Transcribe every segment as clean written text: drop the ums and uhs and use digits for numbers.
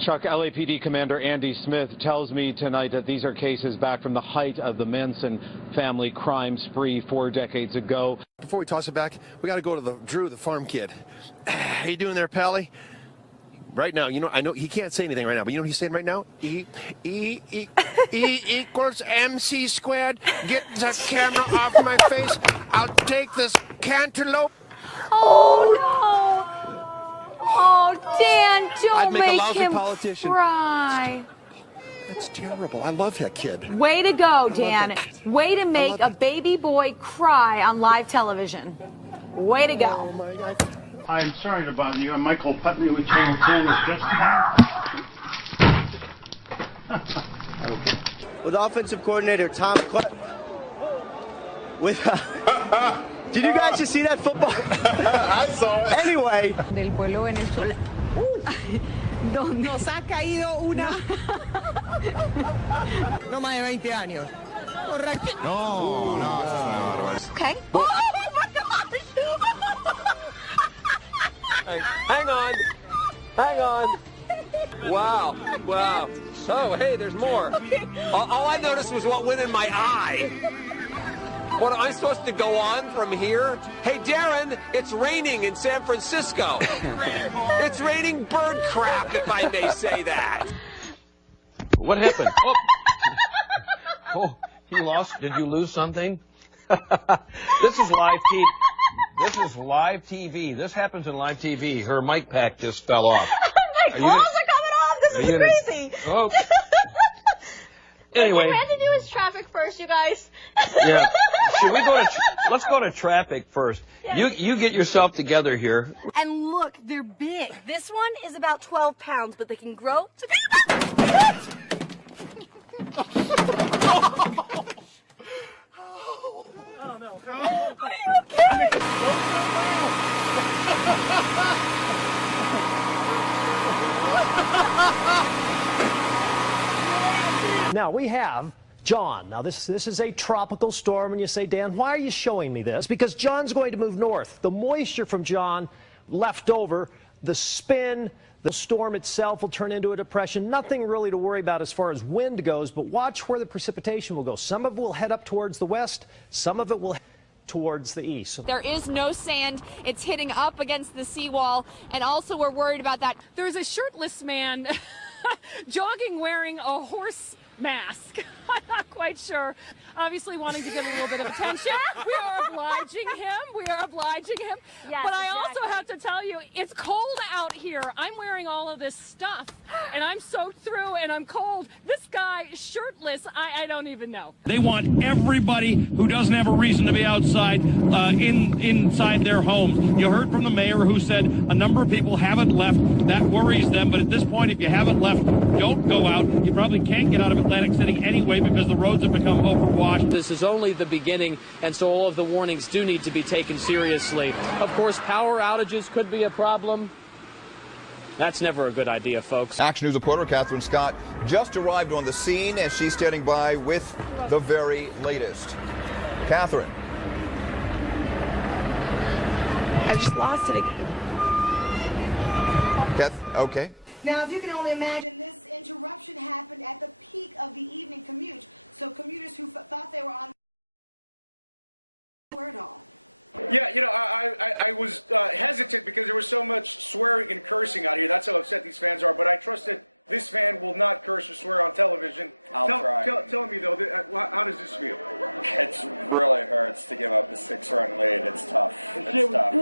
Chuck, LAPD Commander Andy Smith tells me tonight that these are cases back from the height of the Manson family crime spree 4 decades ago. Before we toss it back, we got to go to Drew, the farm kid. How you doing there, Pally? Right now, you know, I know he can't say anything right now, but you know what he's saying right now? E equals MC squared. Get the camera off my face. I'll take this cantaloupe. Oh, no. Oh, Dan, don't make him cry. That's terrible. I love that kid. Way to go, Dan. Way to make a baby boy cry on live television. Way to go. Oh, my God. I'm sorry to bother you. I'm Michael Putney with Channel 10. Is just okay. With offensive coordinator Tom with did you guys just see that football? I saw it. Anyway. Del pueblo venezolano. Donde nos ha caído una. No más de 20 años. Correcto. No. Okay. Oh my gosh! Hang on. Wow. Oh, hey, there's more. All I noticed was what went in my eye. What, am I supposed to go on from here? Hey, Darren, it's raining in San Francisco. It's raining bird crap, if I may say that. What happened? Oh, you lost? Did you lose something? This is live TV. This is live TV. This happens in live TV. Her mic pack just fell off. My clothes are coming off. This is crazy. Oh. Anyway. What we had to do is traffic first, you guys. Yeah. Should we go to? Let's go to traffic first. Yeah. You get yourself together here. And look, they're big. This one is about 12 pounds, but they can grow to be Oh, no. Are you okay? Now we have John. Now this is a tropical storm, and you say, Dan, why are you showing me this? Because John's going to move north. The moisture from John left over, the spin, the storm itself will turn into a depression. Nothing really to worry about as far as wind goes, but watch where the precipitation will go. Some of it will head up towards the west, some of it will head towards the east. There is no sand. It's hitting up against the seawall, and also we're worried about that. There's a shirtless man jogging wearing a horse mask. I'm not quite sure. Obviously wanting to get a little bit of attention. We are obliging him. Yes, but I exactly. also have to tell you, it's cold out here. I'm wearing all of this stuff, and I'm soaked through, and I'm cold. This guy, shirtless, I don't even know. They want everybody who doesn't have a reason to be outside inside their homes. You heard from the mayor who said a number of people haven't left. That worries them. But at this point, if you haven't left, don't go out. You probably can't get out of Atlantic City anyway because the roads have become overwashed. This is only the beginning, and so all of the warnings do need to be taken seriously. Of course, power outages could be a problem. That's never a good idea, folks. Action News reporter Catherine Scott just arrived on the scene, and she's standing by with the very latest. Catherine. I just lost it again. Okay. Now, if you can only imagine, this interruption happened at the peak of the evening commute. So commuters who thought they were on were at all. Yeah, you know, I was hesitant because there was so much swearing and cursing out here. That's how upset these fans are. But I trust that this fan will not curse or swear on television. I'll try. Tell me, though, how does this feel? It really hurts to give up a 6-run lead. It's tough. It's tough.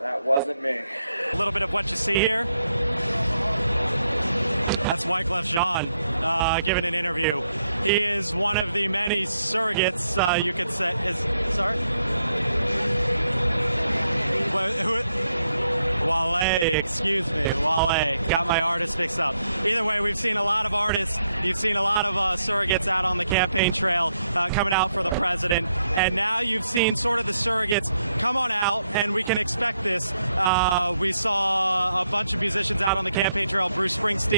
That wasn't me. A little bit of what you see here. That's Wyclef Jean giving an interview. He is one of the many surrogates, you could say. Sorry? Wale, excuse me. Wale. Got my artist mixed up. Either way, we've seen a lot of artists. You've seen a lot of surrogates out on the campaign trail coming out for the president. And now you've seen sort of the surrogates come on out, and we can expect this. We saw a bunch of musicians out on the campaign trail. Bruce Springsteen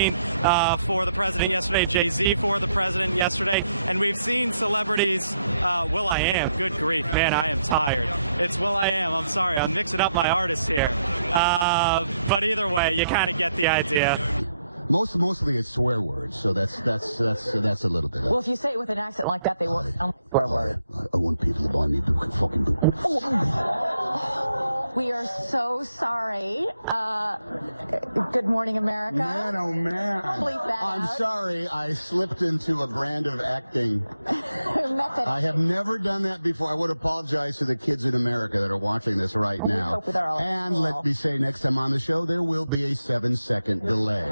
for the president yesterday, Jay-Z for the president yesterday, and we've seen celebrities, Will I Am, good grief, I am tired. It's Will I Am, I'm sorry, I'm mixing up my artists here. But either way, you're going to get the idea. Mostly it's swear words, so that's a little bit of it. Well, if you say it with an accent like that, they won't sound like a swear word. I want people to buy me fucking book. We are so sorry. Good morning, America. Man, oh man. Bleep that I'm out. sorry, I slipped into a brand of acting. Method. I have never done that before. I would apologize to the kids in America that are watching this right now. And let me say, next time on the show, there will be a 7-second delay.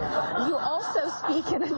You also speak in a